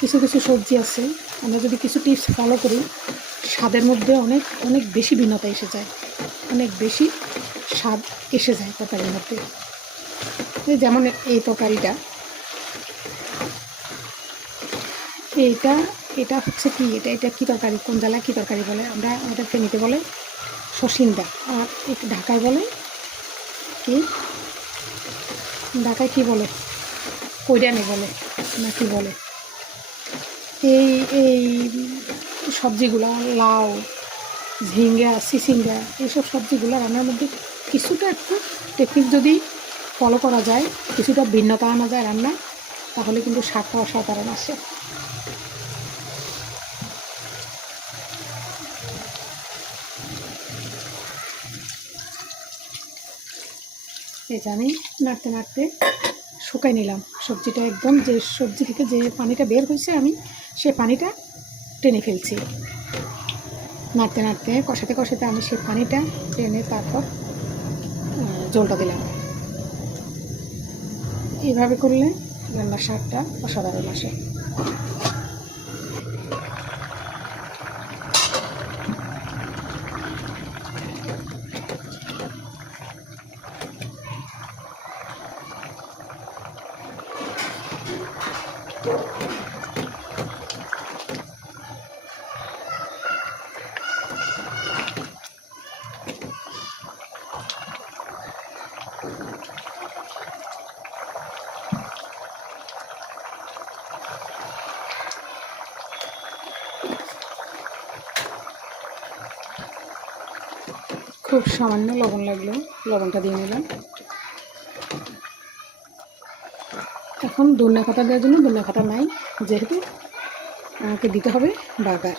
কিছু কিছু সবজি আছে আমরা যদি কিছু টিপস ফলো করি স্বাদের মধ্যে অনেক অনেক বেশি ভিন্নতা এসে যায়, অনেক বেশি স্বাদ এসে যায় তরকারির মধ্যে। যেমন এই তরকারিটা, এটা এটা হচ্ছে কি, এটা কী তরকারি, কোন জেলায় কী তরকারি বলে, আমরা আমাদের ফেনীতে বলে শশিন্দা, আর ঢাকায় বলে কি, ঢাকায় কী বলে কৈরানি বলে না কি বলে। এই এই সবজিগুলো লাউ, ঝিঙ্গা, চিচিঙ্গা, এইসব সবজিগুলো রান্নার মধ্যে কিছুটা একটু টেকনিক যদি ফলো করা যায়, কিছুটা ভিন্নতা আনা যায় রান্নায়, তাহলে কিন্তু স্বাদটা অসাধারণ আসে। এটা আমি নাড়তে নাড়তে শুকাই নিলাম সবজিটা, একদম যে সবজি থেকে যে পানিটা বের হয়েছে আমি সে পানিটা টেনে ফেলছি। নাড়তে নাড়তে কষাতে কষাতে আমি সেই পানিটা টেনে তারপর জলটা দিলাম। এইভাবে করলে রান্নার স্বাদটা অসাধারণ আসে। খুব সামান্য লবণ লাগলো, লবণটা দিয়ে নিলাম। এখন ধনিয়া পাতা দেওয়ার জন্য ধনিয়া পাতা নাই, যেহেতু আমাকে দিতে হবে বাগার।